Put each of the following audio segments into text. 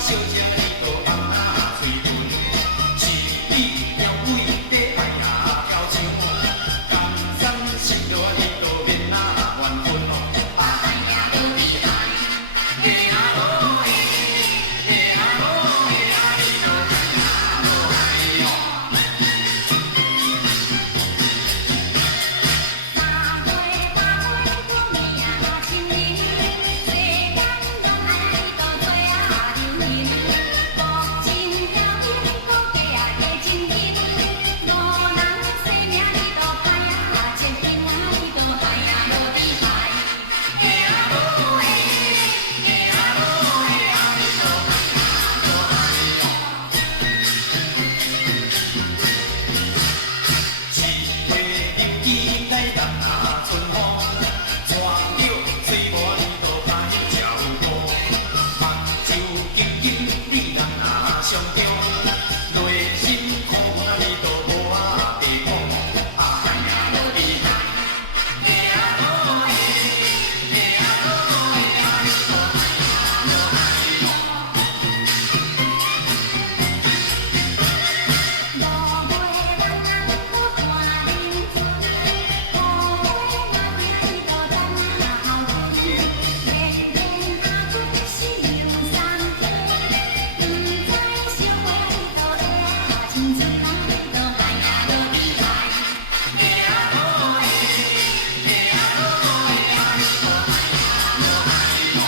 小姐，你都红啊嘴唇，是你鸟鬼在爱呀飘唱，江山心路你都免啊怨恨哦，啊哎呀都厉害，哎呀哦哎，哎呀哦哎呀你都哎呀哦哎哟。三岁八岁过年啊，新年，世间拢爱你都做啊流年。无情条件搁加啊加真紧，五人生命你都害啊，千平啊你都害啊无厉害。哎呀哦哎，哎呀哦哎呀你都害啊无害哟。四月流雨来冬啊春风，带着水磨你都拍照顾，目睭紧紧你人啊上中，内心苦啊你都无啊白讲，啊哎呀无厉害，哎呀哦哎，哎呀哦哎呀你都哎呀无害哟。五月咱人都看迎春，五月那天伊都等啊后春，年年阿春是流三春，不知小月你都会啊青春啊你都害啊无厉害，哎呀哦哎，哎呀哦哎呀你都害啊无害哟。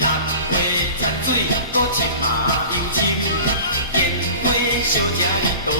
六月泉水搁穿嘛忧愁，烟花小姐你都